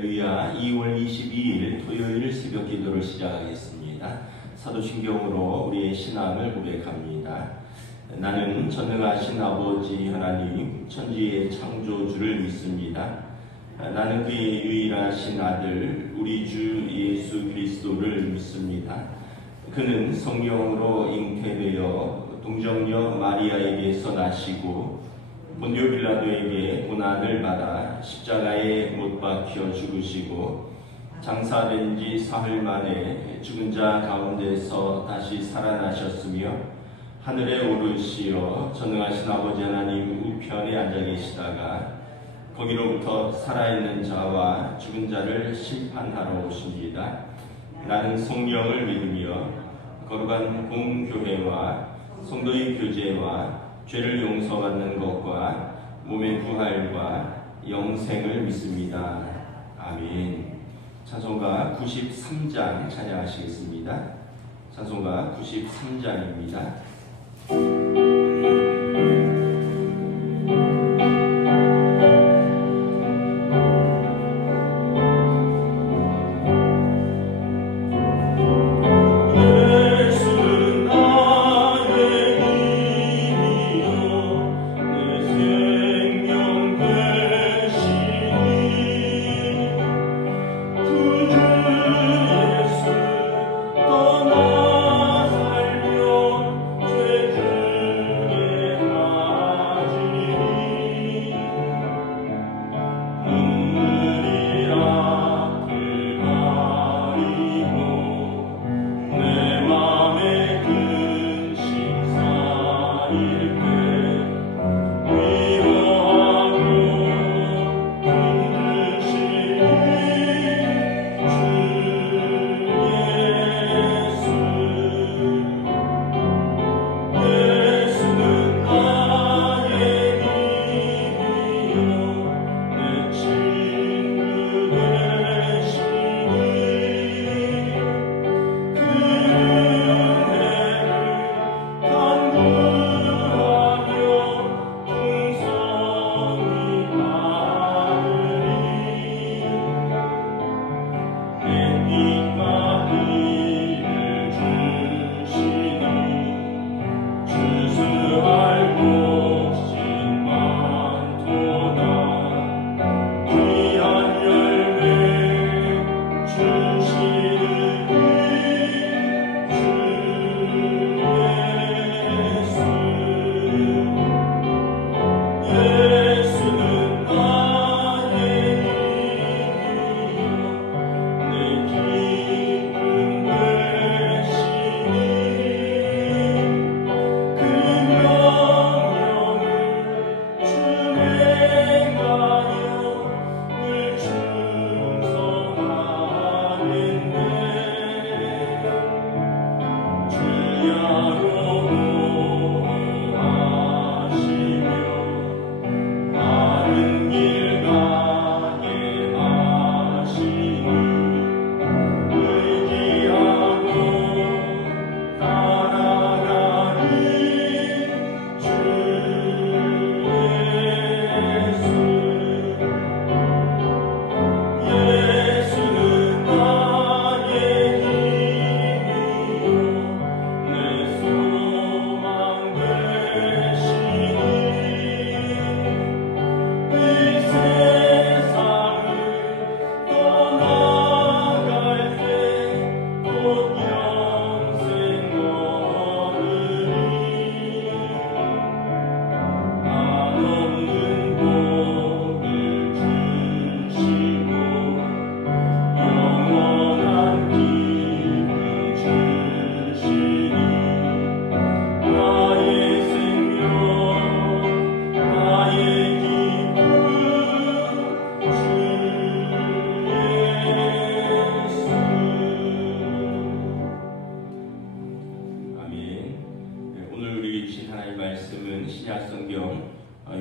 할렐루야. 2월 22일 토요일 새벽 기도를 시작하겠습니다. 사도신경으로 우리의 신앙을 고백합니다. 나는 전능하신 아버지 하나님 천지의 창조주를 믿습니다. 나는 그의 유일하신 아들 우리 주 예수 그리스도를 믿습니다. 그는 성령으로 잉태되어 동정녀 마리아에게서 나시고 본디오 빌라도에게 고난을 받아 십자가에 못 박혀 죽으시고 장사된 지 사흘 만에 죽은 자 가운데서 다시 살아나셨으며 하늘에 오르시어 전능하신 아버지 하나님 우편에 앉아 계시다가 거기로부터 살아있는 자와 죽은 자를 심판하러 오십니다. 나는 성령을 믿으며 거룩한 공교회와 성도의 교제와 죄를 용서받는 것과 몸의 부활과 영생을 믿습니다. 아멘. 찬송가 93장 찬양하시겠습니다. 찬송가 93장입니다.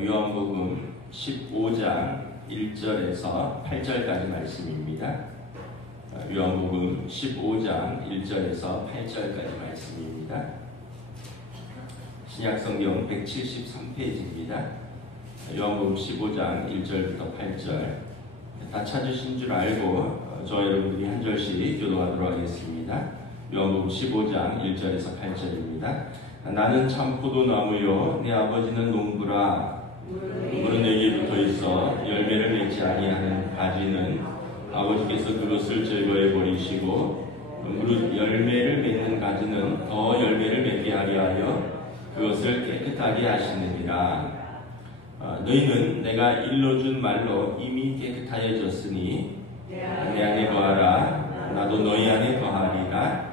요한복음 15장 1절에서 8절까지 말씀입니다. 요한복음 15장 1절에서 8절까지 말씀입니다. 신약성경 173페이지입니다. 요한복음 15장 1절부터 8절 다 찾으신 줄 알고 저와 여러분들이 한 절씩 교도하도록 하겠습니다. 요한복음 15장 1절에서 8절입니다. 나는 참 포도나무요 내 아버지는 농부라. 물은 내게 붙어 있어 열매를 맺지 아니하는 가지는 아버지께서 그것을 제거해 버리시고 무릇 열매를 맺는 가지는 더 열매를 맺게 하려 하여 그것을 깨끗하게 하시느니라. 너희는 내가 일러준 말로 이미 깨끗하여졌으니 내 안에 거하라. 나도 너희 안에 거하리라.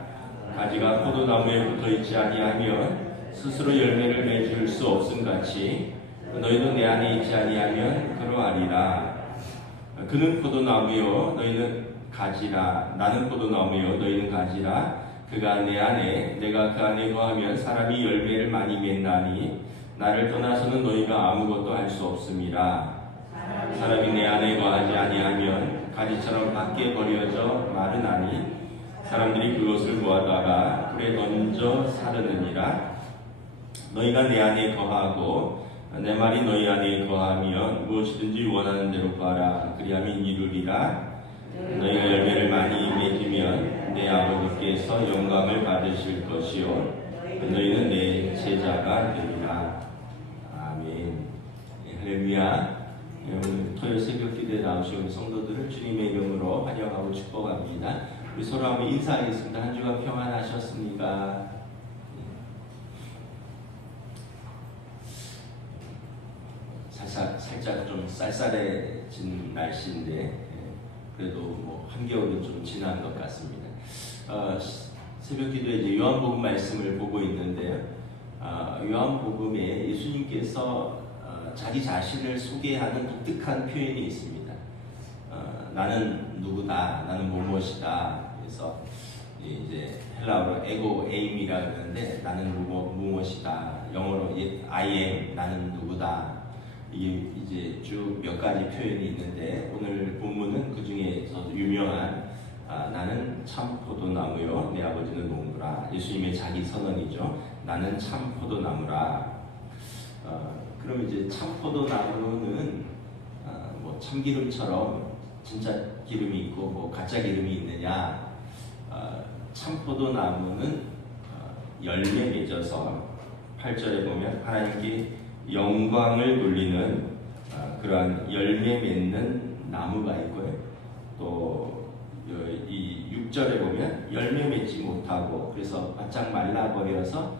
가지가 포도나무에 붙어있지 아니하면 스스로 열매를 맺을 수 없음같이 너희도 내 안에 있지 아니하면 그러하리라. 그는 포도나무요 너희는 가지라. 나는 포도나무요 너희는 가지라. 그가 내 안에 내가 그 안에 거하면 사람이 열매를 많이 맺나니 나를 떠나서는 너희가 아무것도 할 수 없음이라. 사람이 내 안에 거하지 아니하면 가지처럼 밖에 버려져 마르나니 사람들이 그것을 모아다가 불에 던져 사르느니라. 너희가 내 안에 거하고 내 말이 너희 안에 거하면 무엇이든지 원하는 대로 구하라. 그리하면 이루리라. 너희가 열매를 많이 맺으면 내 아버지께서 영광을 받으실 것이요 너희는 내 제자가 되리라. 아멘. 할렐루야. 오늘 토요일 새벽 기도에 나오신 우리 성도들을 주님의 이름으로 환영하고 축복합니다. 우리 서로 한번 인사하겠습니다. 한 주간 평안하셨습니까? 살짝 좀 쌀쌀해진 날씨인데 그래도 뭐 한겨울은 좀 지난 것 같습니다. 새벽 기도에 이제 요한복음 말씀을 보고 있는데요. 요한복음에 예수님께서 자기 자신을 소개하는 독특한 표현이 있습니다. 나는 누구다, 나는 무엇이다. 그래서 이제 헬라어로 에고 에임이라 그러는데 나는 무엇이다. 영어로 I am, 나는 누구다. 이게 이제 쭉 몇 가지 표현이 있는데 오늘 본문은 그 중에서 유명한 나는 참 포도나무요 내 아버지는 농부라. 예수님의 자기 선언이죠. 나는 참 포도나무라. 그럼 이제 참 포도나무는 뭐 참기름처럼 진짜 기름이 있고 뭐 가짜 기름이 있느냐? 참 포도나무는 열매 맺어서 8절에 보면 하나님께 영광을 돌리는 그러한 열매 맺는 나무가 있고요. 또 이 6절에 보면 열매 맺지 못하고 그래서 바짝 말라버려서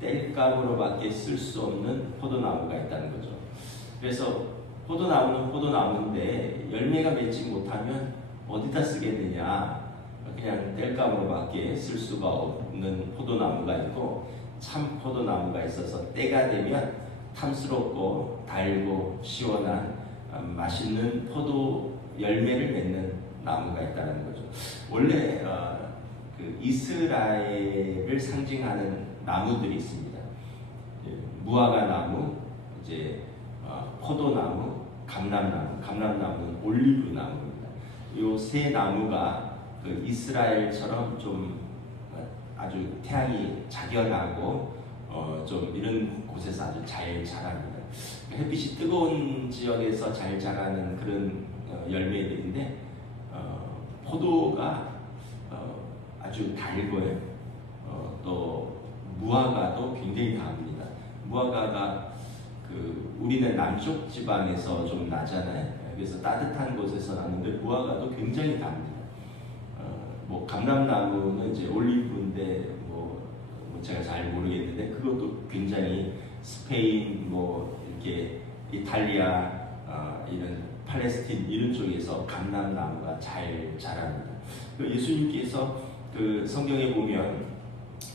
땔감으로밖에 쓸 수 없는 포도나무가 있다는 거죠. 그래서 포도나무는 포도나무인데 열매가 맺지 못하면 어디다 쓰겠느냐? 그냥 땔감으로밖에 쓸 수가 없는 포도나무가 있고 참 포도나무가 있어서 때가 되면 탐스럽고 달고 시원한 맛있는 포도 열매를 맺는 나무가 있다는 거죠. 원래 그 이스라엘을 상징하는 나무들이 있습니다. 무화과 나무, 이제 포도나무, 감람나무는 올리브 나무입니다. 이 세 나무가 그 이스라엘처럼 좀 아주 태양이 자결하고 좀 이런 곳에서 아주 잘 자랍니다. 햇빛이 뜨거운 지역에서 잘 자라는 그런 열매들인데 포도가 아주 달고요. 또 무화과도 굉장히 답니다. 무화과가 우리는 남쪽 지방에서 좀 나잖아요. 그래서 따뜻한 곳에서 나는데 무화과도 굉장히 답니다. 뭐 감람나무는 이제 올리브인데 뭐 제가 잘 모르겠는데 그것도 굉장히 스페인 뭐 이렇게 이탈리아 이런 팔레스틴 이런 쪽에서 감람나무가 잘 자랍니다. 예수님께서 그 성경에 보면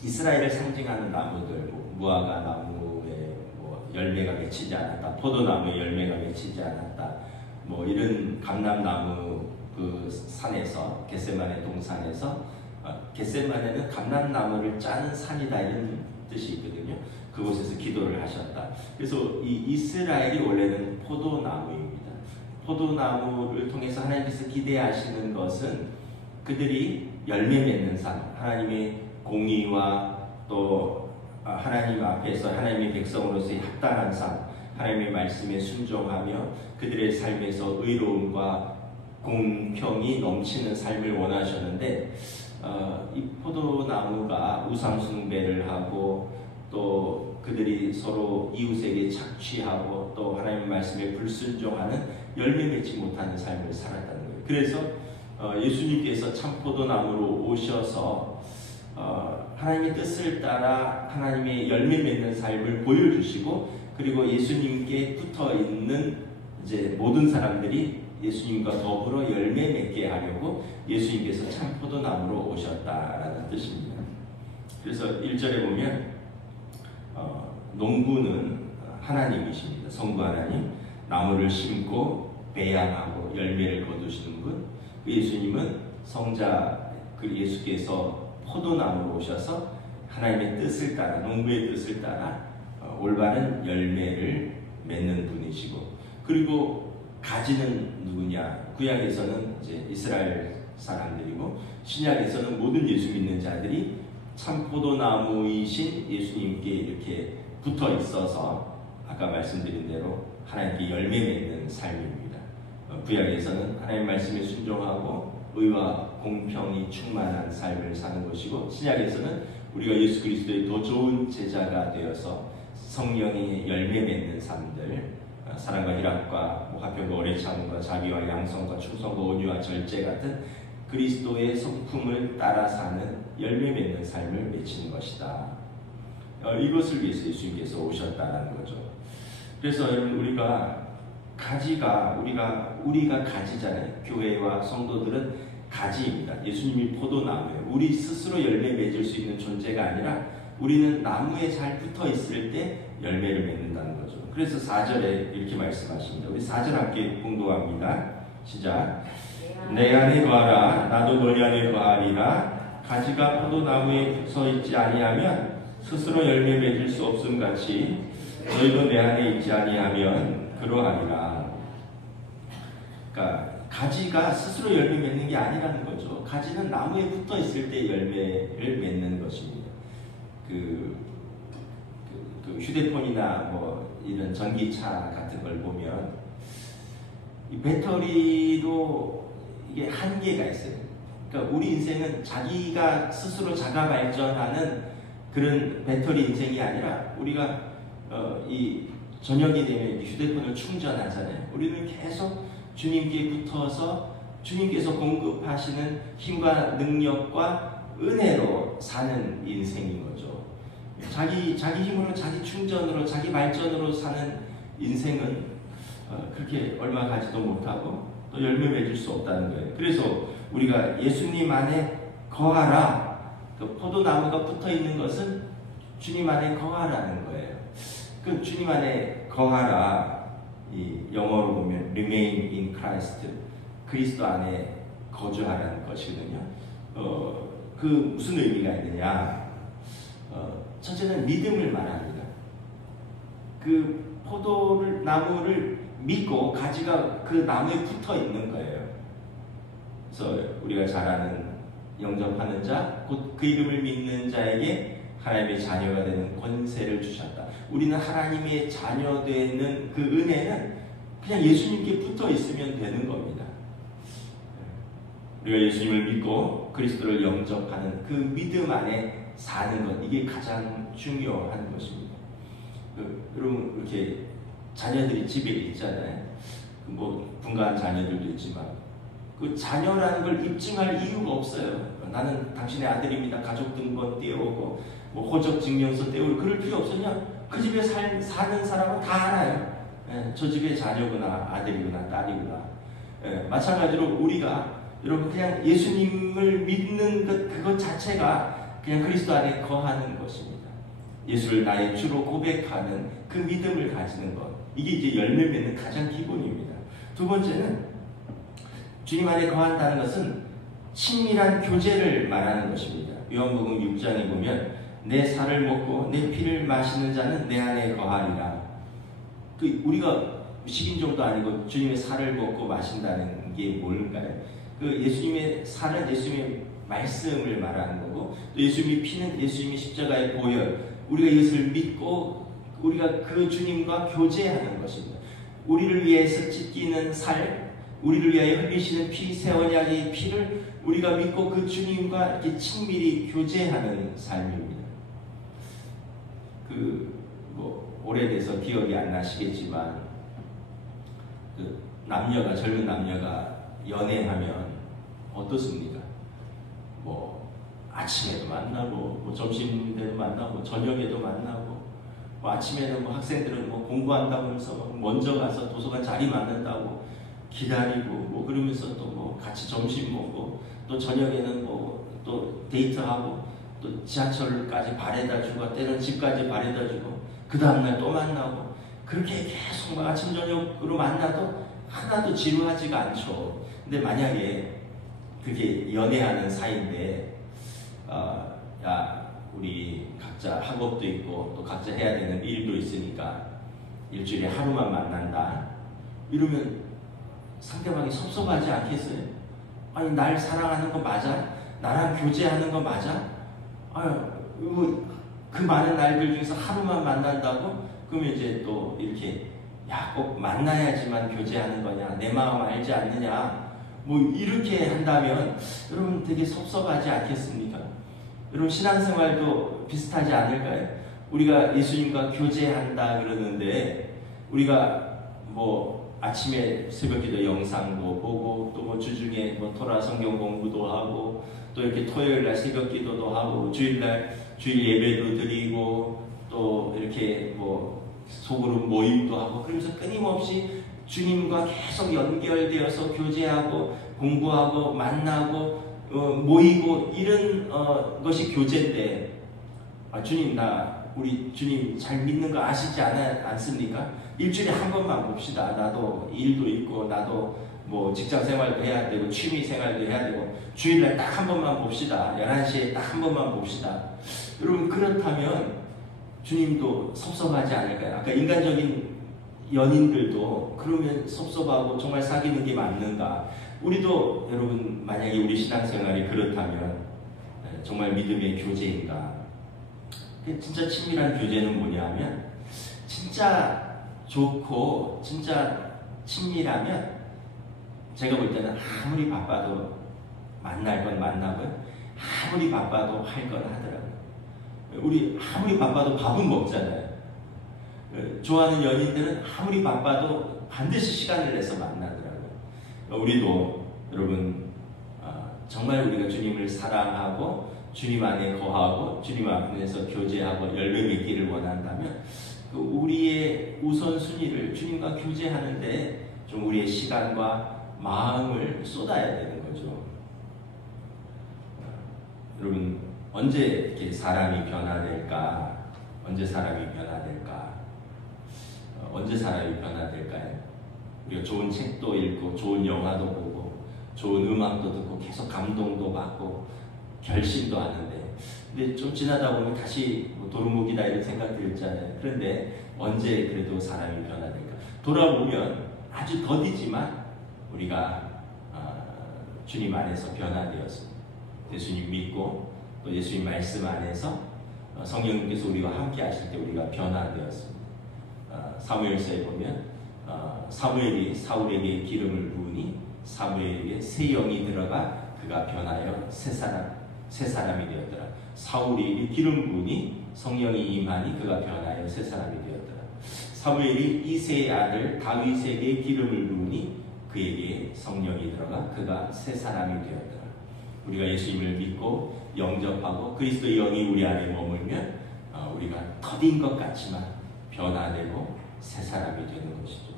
이스라엘을 상징하는 나무들, 뭐 무화과 나무에 뭐 열매가 맺히지 않았다, 포도나무에 열매가 맺히지 않았다, 뭐 이런 감람나무 그 산에서 겟세마네 동산에서 겟세마네는 감람나무를 짜는 산이다 이런 뜻이 있거든요. 그곳에서 기도를 하셨다. 그래서 이 이스라엘이 원래는 포도나무입니다. 포도나무를 통해서 하나님께서 기대하시는 것은 그들이 열매 맺는 삶, 하나님의 공의와 또 하나님 앞에서 하나님의 백성으로서의 합당한 삶, 하나님의 말씀에 순종하며 그들의 삶에서 의로움과 공평이 넘치는 삶을 원하셨는데 이 포도나무가 우상숭배를 하고 또 그들이 서로 이웃에게 착취하고 또 하나님의 말씀에 불순종하는 열매 맺지 못하는 삶을 살았다는 거예요. 그래서 예수님께서 참 포도나무로 오셔서 하나님의 뜻을 따라 하나님의 열매 맺는 삶을 보여주시고, 그리고 예수님께 붙어 있는 이제 모든 사람들이 예수님과 더불어 열매 맺게 하려고 예수님께서 참 포도나무로 오셨다라는 뜻입니다. 그래서 1절에 보면 농부는 하나님이십니다. 성부 하나님, 나무를 심고 배양하고 열매를 거두시는 분, 그 예수님은 성자 그 예수께서 포도나무로 오셔서 하나님의 뜻을 따라, 농부의 뜻을 따라 올바른 열매를 맺는 분이시고, 그리고 가지는 누구냐? 구약에서는 이제 이스라엘 사람들이고 신약에서는 모든 예수 믿는 자들이 참 포도나무이신 예수님께 이렇게 붙어 있어서 아까 말씀드린 대로 하나님께 열매 맺는 삶입니다. 구약에서는 하나님 말씀에 순종하고 의와 공평이 충만한 삶을 사는 것이고, 신약에서는 우리가 예수 그리스도의 더 좋은 제자가 되어서 성령의 열매 맺는 삶들, 사랑과 희락과 화평과 오래 참음과 자비와 양성과 충성과 온유와 절제 같은 그리스도의 성품을 따라 사는 열매 맺는 삶을 맺히는 것이다. 이것을 위해서 예수님께서 오셨다는 거죠. 그래서 여러분, 우리가 가지가 우리가 가지잖아요. 교회와 성도들은 가지입니다. 예수님이 포도나무예요. 우리 스스로 열매 맺을 수 있는 존재가 아니라 우리는 나무에 잘 붙어 있을 때 열매를 맺는다는 거죠. 그래서 4절에 이렇게 말씀하십니다. 우리 4절 함께 공독합니다. 시작. 내 안에 거하라, 나도 너희 안에 거하리라. 가지가 포도나무에 붙어 있지 아니하면 스스로 열매 맺을 수 없음 같이 너희도 내 안에 있지 아니하면 그러하리라. 그러니까 가지가 스스로 열매 맺는 게 아니라는 거죠. 가지는 나무에 붙어 있을 때 열매를 맺는 것입니다. 그 휴대폰이나 뭐 이런 전기차 같은 걸 보면 이 배터리도 이게 한계가 있어요. 그러니까 우리 인생은 자기가 스스로 자가 발전하는 그런 배터리 인생이 아니라 우리가 이 저녁이 되면 휴대폰을 충전하잖아요. 우리는 계속 주님께 붙어서 주님께서 공급하시는 힘과 능력과 은혜로 사는 인생인 거죠. 자기 힘으로, 자기 충전으로, 자기 발전으로 사는 인생은 그렇게 얼마 가지도 못하고 또 열매 맺을 수 없다는 거예요. 그래서 우리가 예수님 안에 거하라, 그 포도나무가 붙어 있는 것은 주님 안에 거하라는 거예요. 그 주님 안에 거하라, 이 영어로 보면 remain in Christ, 그리스도 안에 거주하라는 것이거든요. 그 무슨 의미가 있느냐? 첫째는 믿음을 말합니다. 그 포도나무를 믿고 가지가 그 나무에 붙어 있는 거예요. 그래서 우리가 잘 아는 영접하는 자, 곧 그 이름을 믿는 자에게 하나님의 자녀가 되는 권세를 주셨다. 우리는 하나님의 자녀 되는 그 은혜는 그냥 예수님께 붙어 있으면 되는 겁니다. 우리가 예수님을 믿고 그리스도를 영접하는 그 믿음 안에 사는 것, 이게 가장 중요한 것입니다. 여러분, 이렇게 자녀들이 집에 있잖아요. 뭐 분가한 자녀들도 있지만 그 자녀라는 걸 입증할 이유가 없어요. 나는 당신의 아들입니다. 가족 등본 떼오고 뭐 호적 증명서 떼오고 그럴 필요 없으냐? 그 집에 사는 사람은 다 알아요. 저 집의 자녀구나, 아들이구나, 딸이구나. 마찬가지로 우리가 여러분 그냥 예수님을 믿는 그것 자체가 그냥 그리스도 안에 거하는 것입니다. 예수를 나의 주로 고백하는 그 믿음을 가지는 것, 이게 이제 열매 맺는 가장 기본입니다. 두 번째는 주님 안에 거한다는 것은 친밀한 교제를 말하는 것입니다. 요한복음 6장에 보면 내 살을 먹고 내 피를 마시는 자는 내 안에 거하리라. 우리가 식인종도 아니고 주님의 살을 먹고 마신다는 게 뭘까요? 예수님의 살은 예수님의 말씀을 말하는 거고, 또 예수님의 피는 예수님의 십자가의 보혈, 우리가 이것을 믿고 우리가 그 주님과 교제하는 것입니다. 우리를 위해서 찢기는 살, 우리를 위하여 흘리시는 피, 새 언약의 피를 우리가 믿고 그 주님과 이렇게 친밀히 교제하는 삶입니다. 오래돼서 기억이 안 나시겠지만, 젊은 남녀가 연애하면 어떻습니까? 아침에도 만나고, 점심 때도 만나고, 저녁에도 만나고, 아침에는 학생들은 공부한다고 해서 먼저 가서 도서관 자리 만든다고 기다리고, 그러면서 또 같이 점심 먹고, 또 저녁에는 또 데이트하고, 또 지하철까지 바래다 주고, 때는 집까지 바래다 주고, 그 다음날 또 만나고, 그렇게 계속 아침 저녁으로 만나도 하나도 지루하지가 않죠. 근데 만약에 그게 연애하는 사이인데, 우리 각자 학업도 있고 또 각자 해야 되는 일도 있으니까 일주일에 하루만 만난다, 이러면 상대방이 섭섭하지 않겠어요? 아니, 날 사랑하는 거 맞아? 나랑 교제하는 거 맞아? 그 많은 날들 중에서 하루만 만난다고? 그러면 이제 또 이렇게 꼭 만나야지만 교제하는 거냐, 내 마음 알지 않느냐, 이렇게 한다면 여러분 되게 섭섭하지 않겠습니까? 여러분 신앙생활도 비슷하지 않을까요? 우리가 예수님과 교제한다 그러는데, 우리가 아침에 새벽기도 영상도 보고, 또 주중에 토라 성경 공부도 하고, 또 이렇게 토요일날 새벽기도도 하고, 주일날 주일 예배도 드리고, 또 이렇게 소그룹 모임도 하고, 그러면서 끊임없이 주님과 계속 연결되어서 교제하고 공부하고 만나고 모이고, 이런 것이 교제인데, 주님, 우리 주님 잘 믿는 거 아시지 않습니까? 일주일에 한 번만 봅시다. 나도 일도 있고, 나도 직장 생활도 해야 되고, 취미 생활도 해야 되고, 주일날 딱 한 번만 봅시다. 11시에 딱 한 번만 봅시다. 여러분, 그렇다면 주님도 섭섭하지 않을까요? 아까 인간적인 연인들도 그러면 섭섭하고 정말 사귀는 게 맞는가? 우리도 여러분, 만약에 우리 신앙생활이 그렇다면 정말 믿음의 교제인가? 진짜 친밀한 교제는 뭐냐면, 진짜 좋고 진짜 친밀하면 제가 볼 때는 아무리 바빠도 만날 건 만나고요, 아무리 바빠도 할 건 하더라고요. 우리 아무리 바빠도 밥은 먹잖아요. 좋아하는 연인들은 아무리 바빠도 반드시 시간을 내서 만나더라고요. 우리도 여러분, 정말 우리가 주님을 사랑하고 주님 안에 거하고 주님 안에서 교제하고 열매 맺기를 원한다면, 우리의 우선순위를 주님과 교제하는데 좀 우리의 시간과 마음을 쏟아야 되는 거죠. 여러분, 언제 이렇게 사람이 변화될까? 언제 사람이 변화될까? 언제 사람이 변화될까요? 우리가 좋은 책도 읽고, 좋은 영화도 보고, 좋은 음악도 듣고, 계속 감동도 받고, 결심도 하는데, 근데 좀 지나다 보면 다시 도루묵이다 이런 생각 들잖아요. 그런데 언제 그래도 사람이 변화될까? 돌아보면 아주 더디지만 우리가 주님 안에서 변화되었습니다. 예수님 믿고 또 예수님 말씀 안에서 성령님께서 우리와 함께 하실 때 우리가 변화되었습니다. 사무엘서에 보면 사무엘이 사울에게 기름을 부으니 사무엘에게 새 영이 들어가 그가 변하여 새 사람이 되었더라. 사울이 기름 부으니 성령이 임하니 그가 변하여 새 사람이 되었더라. 사무엘이 이새의 아들 다윗에게 기름을 부으니 그에게 성령이 들어가 그가 새 사람이 되었더라. 우리가 예수님을 믿고 영접하고 그리스도의 영이 우리 안에 머물면 우리가 더딘 것 같지만 변화되고 새 사람이 되는 것이죠.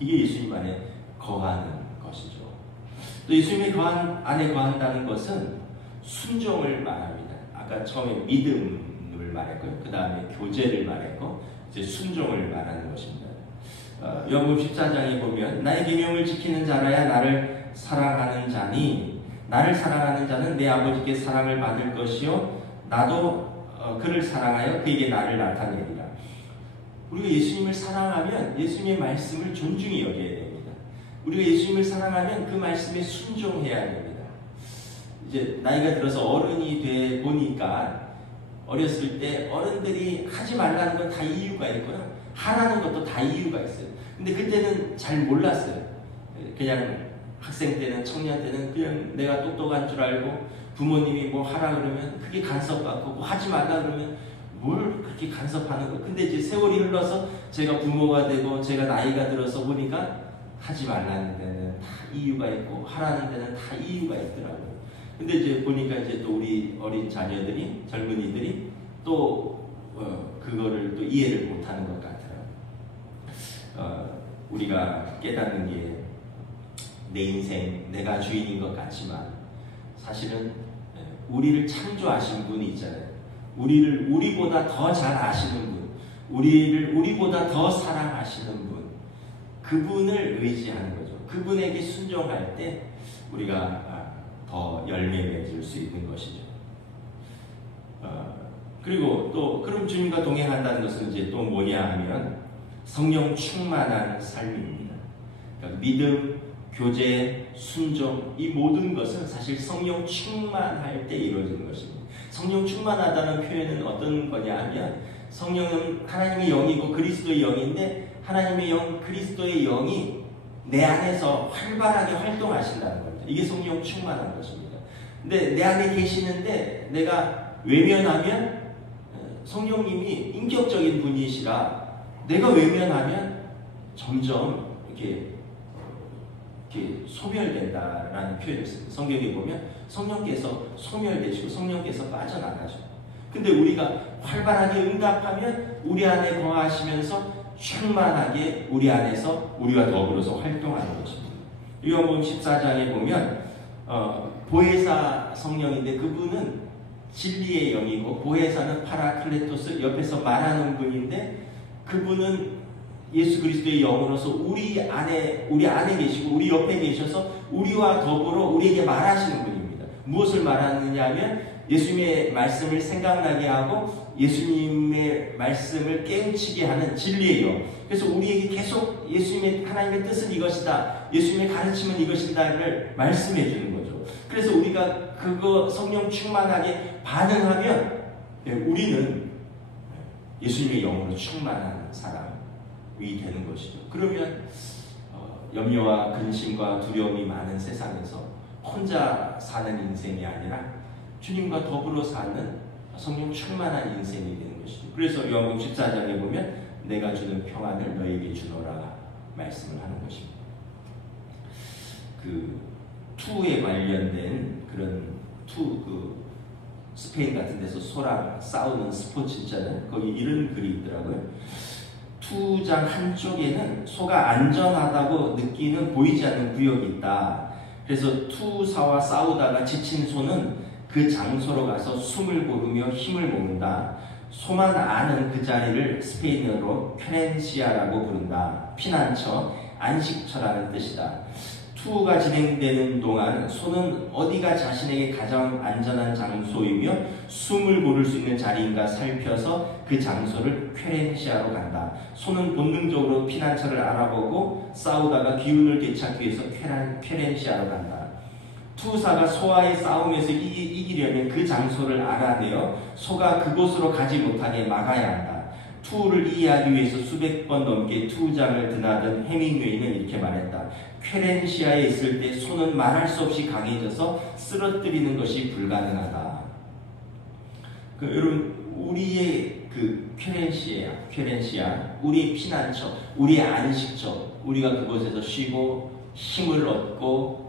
이게 예수님 안에 거하는 것이죠. 또 예수님의 안에 거한다는 것은 순종을 말합니다. 아까 처음에 믿음을 말했고요. 그 다음에 교제를 말했고, 이제 순종을 말하는 것입니다. 요한복음 14장에 보면 나의 계명을 지키는 자라야 나를 사랑하는 자니, 나를 사랑하는 자는 내 아버지께 사랑을 받을 것이요 나도 그를 사랑하여 그에게 나를 나타내리라. 우리가 예수님을 사랑하면 예수님의 말씀을 존중히 여겨야 됩니다. 우리가 예수님을 사랑하면 그 말씀에 순종해야 됩니다. 이제 나이가 들어서 어른이 돼 보니까, 어렸을 때 어른들이 하지 말라는 건 다 이유가 있고요, 하라는 것도 다 이유가 있어요. 근데 그때는 잘 몰랐어요. 그냥 학생 때는, 청년 때는 그냥 내가 똑똑한 줄 알고 부모님이 뭐 하라 그러면 그게 간섭받고, 뭐 하지 말라 그러면 뭘 그렇게 간섭하는 거. 근데 이제 세월이 흘러서 제가 부모가 되고 제가 나이가 들어서 보니까 하지 말라는 데는 다 이유가 있고 하라는 데는 다 이유가 있더라고요. 근데 이제 보니까 이제 또 우리 어린 자녀들이, 젊은이들이 또 그거를 또 이해를 못하는 것 같아요. 우리가 깨닫는 게 내 인생, 내가 주인인 것 같지만 사실은 우리를 창조하신 분이 있잖아요. 우리를 우리보다 더 잘 아시는 분, 우리를 우리보다 더 사랑하시는 분, 그분을 의지하는 거죠. 그분에게 순종할 때 우리가 더 열매 맺을 수 있는 것이죠. 그리고 또 그럼 주님과 동행한다는 것은 이제 또 뭐냐 하면 성령 충만한 삶입니다. 그러니까 믿음, 교제, 순종, 이 모든 것은 사실 성령 충만할 때 이루어지는 것입니다. 성령 충만하다는 표현은 어떤 거냐 하면 성령은 하나님의 영이고 그리스도의 영인데 하나님의 영, 그리스도의 영이 내 안에서 활발하게 활동하신다는 겁니다. 이게 성령 충만한 것입니다. 근데 내 안에 계시는데 내가 외면하면 성령님이 인격적인 분이시라 내가 외면하면 점점 이렇게 소멸된다라는 표현이 있습니다. 성경에 보면 성령께서 소멸되시고 성령께서 빠져나가죠. 근데 우리가 활발하게 응답하면 우리 안에 거하시면서 충만하게 우리 안에서 우리와 더불어서 활동하는 것입니다. 요한복음 14장에 보면 보혜사 성령인데 그분은 진리의 영이고 보혜사는 파라클레토스, 옆에서 말하는 분인데 그분은 예수 그리스도의 영으로서 우리 안에 계시고 우리 옆에 계셔서 우리와 더불어 우리에게 말하시는 분입니다. 무엇을 말하느냐 하면 예수님의 말씀을 생각나게 하고 예수님의 말씀을 깨우치게 하는 진리의 영. 그래서 우리에게 계속 예수님의 하나님의 뜻은 이것이다, 예수님의 가르침은 이것이다를 말씀해 주는 거죠. 그래서 우리가 그거 성령 충만하게 반응하면 우리는 예수님의 영으로 충만한 사람이 되는 것이죠. 그러면 염려와 근심과 두려움이 많은 세상에서 혼자 사는 인생이 아니라 주님과 더불어 사는 성령 충만한 인생이 되는 것이죠. 그래서 요한복음 14장에 보면 내가 주는 평안을 너에게 주노라 말씀을 하는 것입니다. 그 투에 관련된 그런 스페인 같은 데서 소랑 싸우는 스포츠 있잖아요. 거기 이런 글이 있더라고요. 투장 한쪽에는 소가 안전하다고 느끼는 보이지 않는 구역이 있다. 그래서 투사와 싸우다가 지친 소는 그 장소로 가서 숨을 고르며 힘을 모은다. 소만 아는 그 자리를 스페인어로 퀘렌시아라고 부른다. 피난처, 안식처라는 뜻이다. 투가 진행되는 동안 소는 어디가 자신에게 가장 안전한 장소이며 숨을 고를 수 있는 자리인가 살펴서 그 장소를 퀘렌시아로 간다. 소는 본능적으로 피난처를 알아보고 싸우다가 기운을 되찾기 위해서 퀘렌시아로 간다. 투사가 소와의 싸움에서 이기려면 그 장소를 알아내어 소가 그곳으로 가지 못하게 막아야 한다. 투를 이해하기 위해서 수백 번 넘게 투장을 드나든 해밍웨이는 이렇게 말했다. 퀘렌시아에 있을 때 소는 말할 수 없이 강해져서 쓰러뜨리는 것이 불가능하다. 여러분, 우리의 그 퀘렌시아, 우리의 피난처, 우리의 안식처, 우리가 그곳에서 쉬고 힘을 얻고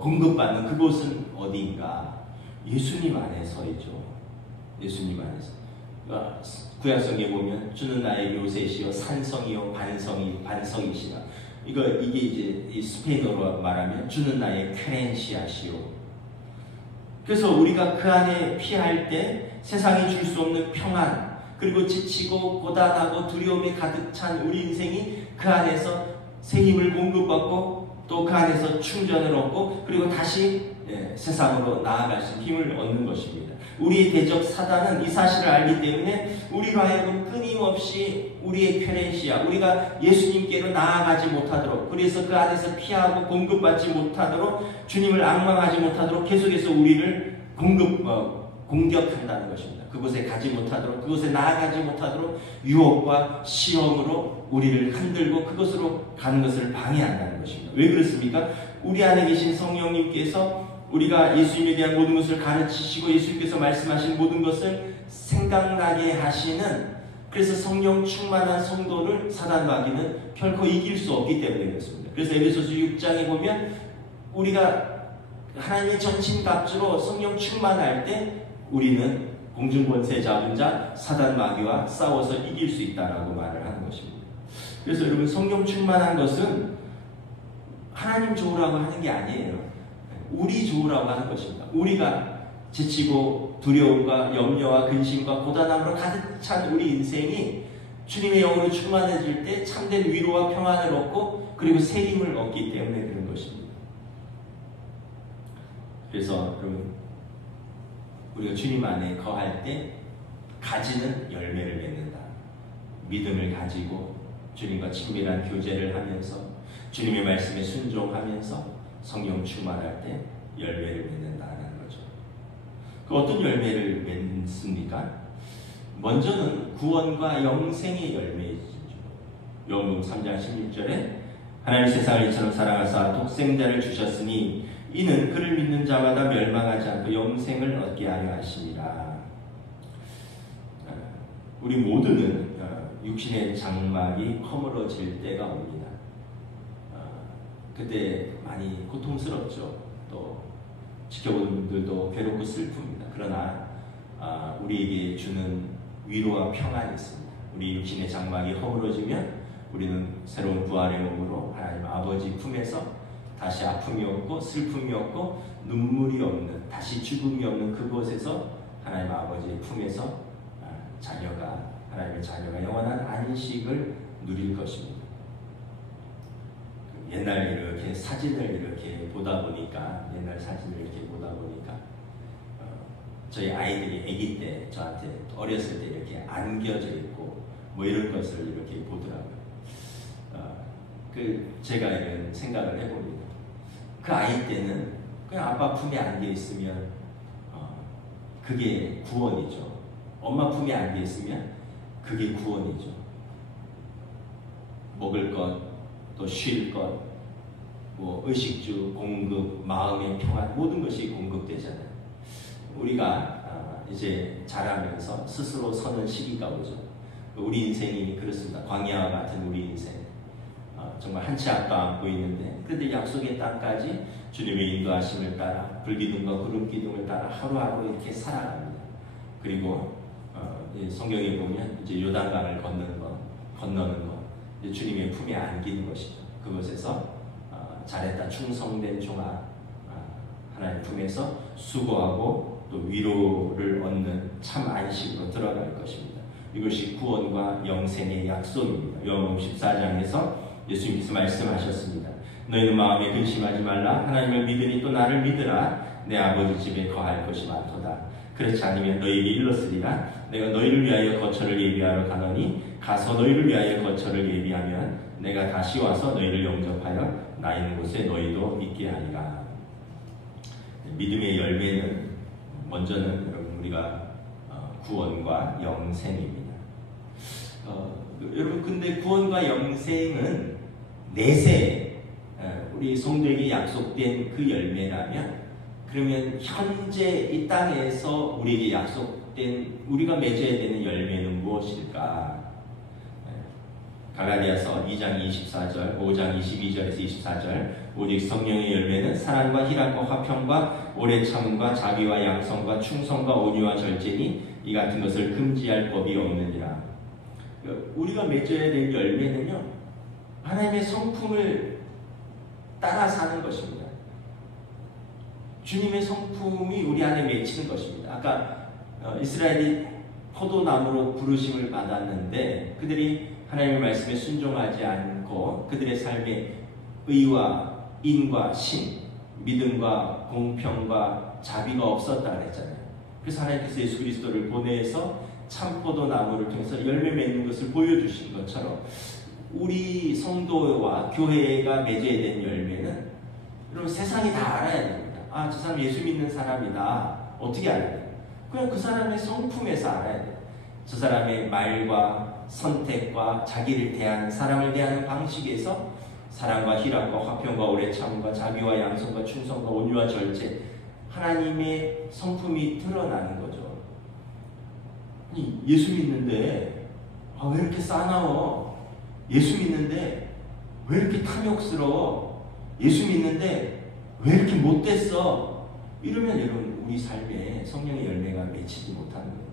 공급받는 그곳은 어디인가? 예수님 안에서이죠. 예수님 안에서. 구약성에 보면 주는 나의 요새시요 산성이요 반성이시라. 이게 이제 스페인어로 말하면 주는 나의 퀘렌시아시요. 그래서 우리가 그 안에 피할 때 세상이 줄 수 없는 평안, 그리고 지치고 고단하고 두려움에 가득 찬 우리 인생이 그 안에서 새 힘을 공급받고 또 그 안에서 충전을 얻고 그리고 다시 세상으로 나아갈 수 있는 힘을 얻는 것입니다. 우리의 대적 사단은 이 사실을 알기 때문에 우리로 하여금 끊임없이 우리의 퀘렌시아, 우리가 예수님께로 나아가지 못하도록, 그래서 그 안에서 피하고 공급받지 못하도록, 주님을 앙망하지 못하도록 계속해서 우리를 공격한다는 것입니다. 그곳에 가지 못하도록, 그곳에 나아가지 못하도록 유혹과 시험으로 우리를 흔들고 그것으로 가는 것을 방해한다는 것입니다. 왜 그렇습니까? 우리 안에 계신 성령님께서 우리가 예수님에 대한 모든 것을 가르치시고 예수님께서 말씀하신 모든 것을 생각나게 하시는, 그래서 성령 충만한 성도를 사단 마귀는 결코 이길 수 없기 때문에 그렇습니다. 그래서 에베소서 6장에 보면 우리가 하나님의 전신갑주로 성령 충만할 때 우리는 공중권세 잡은 자 사단 마귀와 싸워서 이길 수 있다라고 말을 하는 것입니다. 그래서 여러분, 성령 충만한 것은 하나님 좋으라고 하는 게 아니에요. 우리 좋으라고 하는 것입니다. 우리가 지치고 두려움과 염려와 근심과 고단함으로 가득 찬 우리 인생이 주님의 영으로 충만해질 때 참된 위로와 평안을 얻고 그리고 새 힘을 얻기 때문에 그런 것입니다. 그래서 여러분, 우리가 주님 안에 거할 때 가지는 열매를 맺는다. 믿음을 가지고 주님과 친밀한 교제를 하면서 주님의 말씀에 순종하면서 성령 충만할 때 열매를 맺는다는 거죠. 그 어떤 열매를 맺습니까? 먼저는 구원과 영생의 열매이죠. 요한복음 3장 16절에 하나님 세상을 이처럼 사랑하사 독생자를 주셨으니 이는 그를 믿는 자마다 멸망하지 않고 영생을 얻게 하려 하심이라. 우리 모두는 육신의 장막이 허물어질 때가 옵니다. 그때 많이 고통스럽죠. 또 지켜보는 분들도 괴롭고 슬픕니다. 그러나 우리에게 주는 위로와 평안이 있습니다. 우리 육신의 장막이 허물어지면 우리는 새로운 부활의 몸으로 하나님 아버지 품에서 다시 아픔이 없고 슬픔이 없고 눈물이 없는, 다시 죽음이 없는 그곳에서 하나님 아버지의 품에서 하나님의 자녀가 영원한 안식을 누릴 것입니다. 옛날 이렇게 사진을 이렇게 보다 보니까, 저희 아이들이 아기 때 저한테 어렸을 때 이렇게 안겨져 있고 뭐 이런 것을 이렇게 보더라고요. 제가 이런 생각을 해봅니다. 그 아이 때는 그냥 아빠 품에 안겨 있으면 그게 구원이죠. 엄마 품에 안겨 있으면 그게 구원이죠. 먹을 것, 또 쉴 것, 뭐 의식주, 공급, 마음의 평안, 모든 것이 공급되잖아요. 우리가 이제 자라면서 스스로 서는 시기가 오죠. 우리 인생이 그렇습니다. 광야와 같은 우리 인생. 정말 한 치 앞도 안 보이는데, 그런데 약속의 땅까지 주님의 인도하심을 따라 불기둥과 구름기둥을 따라 하루하루 이렇게 살아갑니다. 그리고 성경에 보면 이제 요단강을 건너는 것, 이제 주님의 품에 안기는 것이죠. 그곳에서 잘했다 충성된 종아, 하나님 품에서 수고하고 또 위로를 얻는 참 안식으로 들어갈 것입니다. 이것이 구원과 영생의 약속입니다. 요한복음 14장에서 예수님께서 말씀하셨습니다. 너희는 마음에 근심하지 말라. 하나님을 믿으니 또 나를 믿으라. 내 아버지 집에 거할 것이 많도다. 그렇지 않으면 너희에게 일렀으리라. 내가 너희를 위하여 거처를 예비하러 가노니 가서 너희를 위하여 거처를 예비하면 내가 다시 와서 너희를 영접하여 나 있는 곳에 너희도 있게 하리라. 믿음의 열매는 먼저는 우리가 구원과 영생입니다. 여러분, 근데 구원과 영생은 내세 우리 성도에게 약속된 그 열매라면, 그러면 현재 이 땅에서 우리에게 약속된, 우리가 맺어야 되는 열매는 무엇일까? 갈라디아서 2장 24절, 5장 22절에서 24절, 오직 성령의 열매는 사랑과 희락과 화평과 오래 참음과 자비와 양성과 충성과 온유와 절제니 이 같은 것을 금지할 법이 없느니라. 우리가 맺어야 될 열매는요, 하나님의 성품을 따라 사는 것입니다. 주님의 성품이 우리 안에 맺히는 것입니다. 아까 이스라엘이 포도나무로 부르심을 받았는데 그들이 하나님의 말씀에 순종하지 않고 그들의 삶에 의와 인과 신, 믿음과 공평과 자비가 없었다 그랬잖아요. 그래서 하나님께서 예수 그리스도를 보내서 참 포도나무를 통해서 열매 맺는 것을 보여주신 것처럼 우리 성도와 교회가 맺어야 될 열매는, 여러분, 세상이 다 알아야 됩니다. 저 사람 예수 믿는 사람이다. 어떻게 알아요? 그냥 그 사람의 성품에서 알아야 돼요. 저 사람의 말과 선택과 자기를 대하는, 사람을 대하는 방식에서 사랑과 희락과 화평과 오래 참음과 자비와 양성과 충성과 온유와 절제, 하나님의 성품이 드러나는 거죠. 아니, 예수 믿는데 왜 이렇게 싸나워? 예수 믿는데 왜 이렇게 탐욕스러워? 예수 믿는데 왜 이렇게 못됐어? 이러면 여러분 우리 삶에 성령의 열매가 맺히지 못하는 거예요.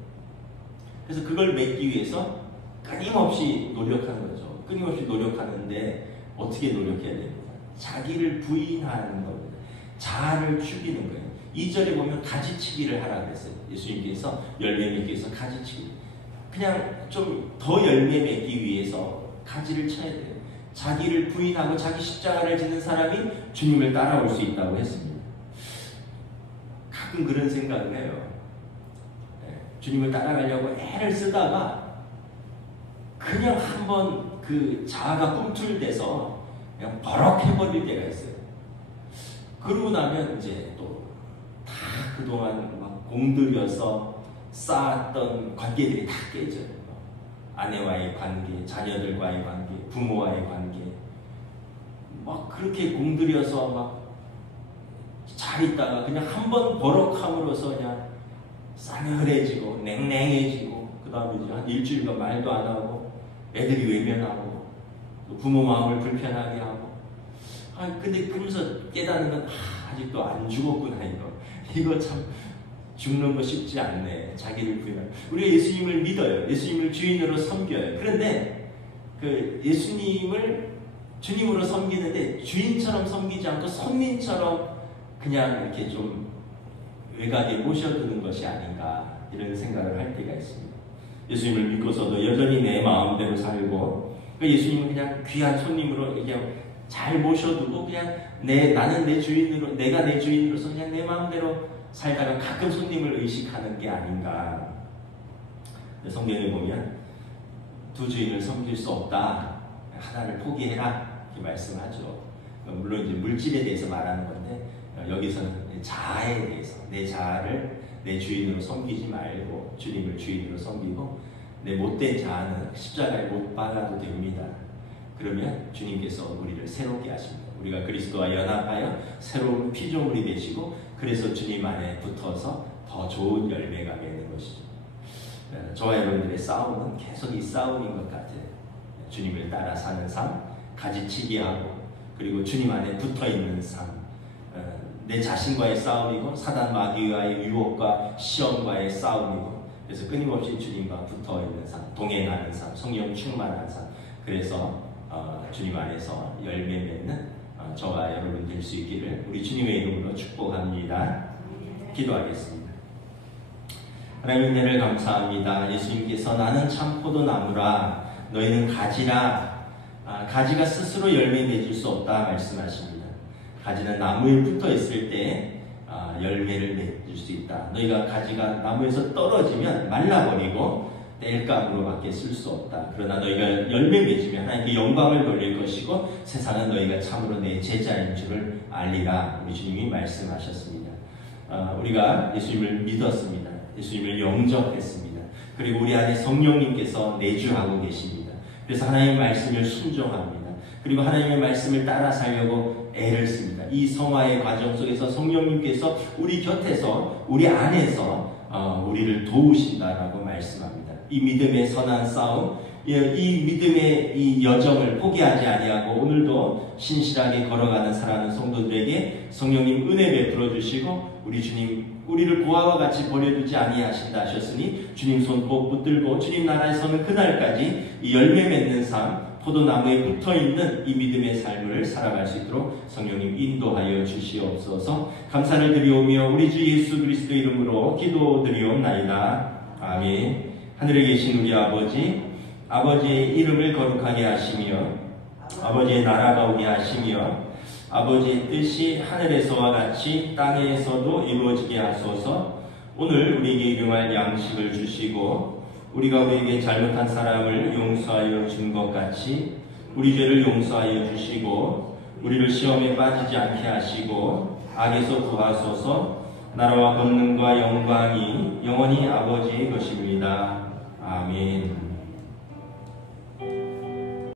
그래서 그걸 맺기 위해서 끊임없이 노력하는 거죠. 끊임없이 노력하는데 어떻게 노력해야 됩니까? 자기를 부인하는 겁니다. 자아를 죽이는 거예요. 2절에 보면 가지치기를 하라 그랬어요. 예수님께서 열매 맺기 위해서 가지치기. 그냥 좀 더 열매 맺기 위해서 가지를 쳐야 돼요. 자기를 부인하고 자기 십자가를 지는 사람이 주님을 따라올 수 있다고 했습니다. 가끔 그런 생각을 해요. 주님을 따라가려고 애를 쓰다가 그냥 한번 그 자아가 꿈틀대서 그냥 버럭해버릴 때가 있어요. 그러고 나면 이제 또 다 그동안 막 공들여서 쌓았던 관계들이 다 깨져요. 아내와의 관계, 자녀들과의 관계, 부모와의 관계, 막 그렇게 공들여서 막 잘 있다가 그냥 한번 버럭함으로써 그냥 싸늘해지고 냉랭해지고, 그 다음에 이제 한 일주일간 말도 안 하고 애들이 외면하고 부모 마음을 불편하게 하고. 근데 그러면서 깨닫는 건 아직도 안 죽었구나. 이거 참 죽는 거 쉽지 않네. 자기를 부인하고. 우리가 예수님을 믿어요. 예수님을 주인으로 섬겨요. 그런데 그 예수님을 주님으로 섬기는데 주인처럼 섬기지 않고 손님처럼 그냥 이렇게 좀 외곽에 모셔두는 것이 아닌가, 이런 생각을 할 때가 있습니다. 예수님을 믿고서도 여전히 내 마음대로 살고, 예수님은 그냥 귀한 손님으로 그냥 잘 모셔두고 그냥 나는 내 주인으로, 내가 내 주인으로서 그냥 내 마음대로 살다가 가끔 손님을 의식하는 게 아닌가. 성경에 보면 두 주인을 섬길 수 없다, 하나를 포기해라, 이렇게 말씀하죠. 물론 이제 물질에 대해서 말하는 건데, 여기서는 자아에 대해서, 내 자아를 내 주인으로 섬기지 말고 주님을 주인으로 섬기고, 내 못된 자아는 십자가에 못 박아도 됩니다. 그러면 주님께서 우리를 새롭게 하십니다. 우리가 그리스도와 연합하여 새로운 피조물이 되시고, 그래서 주님 안에 붙어서 더 좋은 열매가 맺는 것이죠. 저와 여러분들의 싸움은 계속 이 싸움인 것 같아요. 주님을 따라 사는 삶, 가지치기하고, 그리고 주님 안에 붙어있는 삶, 내 자신과의 싸움이고 사단 마귀와의 유혹과 시험과의 싸움이고, 그래서 끊임없이 주님과 붙어있는 삶, 동행하는 삶, 성령 충만한 삶. 그래서 주님 안에서 열매 맺는 저와 여러분 될 수 있기를 우리 주님의 이름으로 축복합니다. 기도하겠습니다. 하나님 은혜를 감사합니다. 예수님께서 나는 참 포도나무라 너희는 가지라. 가지가 스스로 열매 맺을 수 없다 말씀하십니다. 가지는 나무에 붙어 있을 때 열매를 맺을 수 있다. 너희가 가지가 나무에서 떨어지면 말라버리고 땔감으로밖에 쓸 수 없다. 그러나 너희가 열매 맺으면 하나님께 영광을 돌릴 것이고 세상은 너희가 참으로 내 제자인 줄을 알리라. 우리 주님이 말씀하셨습니다. 우리가 예수님을 믿었습니다. 예수님을 영접했습니다. 그리고 우리 안에 성령님께서 내주하고 계십니다. 그래서 하나님의 말씀을 순종합니다. 그리고 하나님의 말씀을 따라 살려고 애를 씁니다. 이 성화의 과정 속에서 성령님께서 우리 곁에서, 우리 안에서 우리를 도우신다라고 말씀합니다. 이 믿음의 선한 싸움, 이 믿음의 이 여정을 포기하지 아니하고 오늘도 신실하게 걸어가는 사랑하는 성도들에게 성령님 은혜 베풀어 주시고, 우리 주님 우리를 보아와 같이 버려두지 아니하신다 하셨으니 주님 손 꼭 붙들고 주님 나라에 서는 그날까지 이 열매 맺는 삶, 포도나무에 붙어있는 이 믿음의 삶을 살아갈 수 있도록 성령님 인도하여 주시옵소서. 감사를 드리오며 우리 주 예수 그리스도 이름으로 기도드리옵나이다. 아멘. 하늘에 계신 우리 아버지, 아버지의 이름을 거룩하게 하시며 아버지의 나라가 오게 하시며 아버지의 뜻이 하늘에서와 같이 땅에서도 이루어지게 하소서. 오늘 우리에게 일용할 양식을 주시고 우리가 우리에게 잘못한 사람을 용서하여 준 것 같이 우리 죄를 용서하여 주시고 우리를 시험에 빠지지 않게 하시고 악에서 구하소서. 나라와 권능과 영광이 영원히 아버지의 것입니다. 아멘.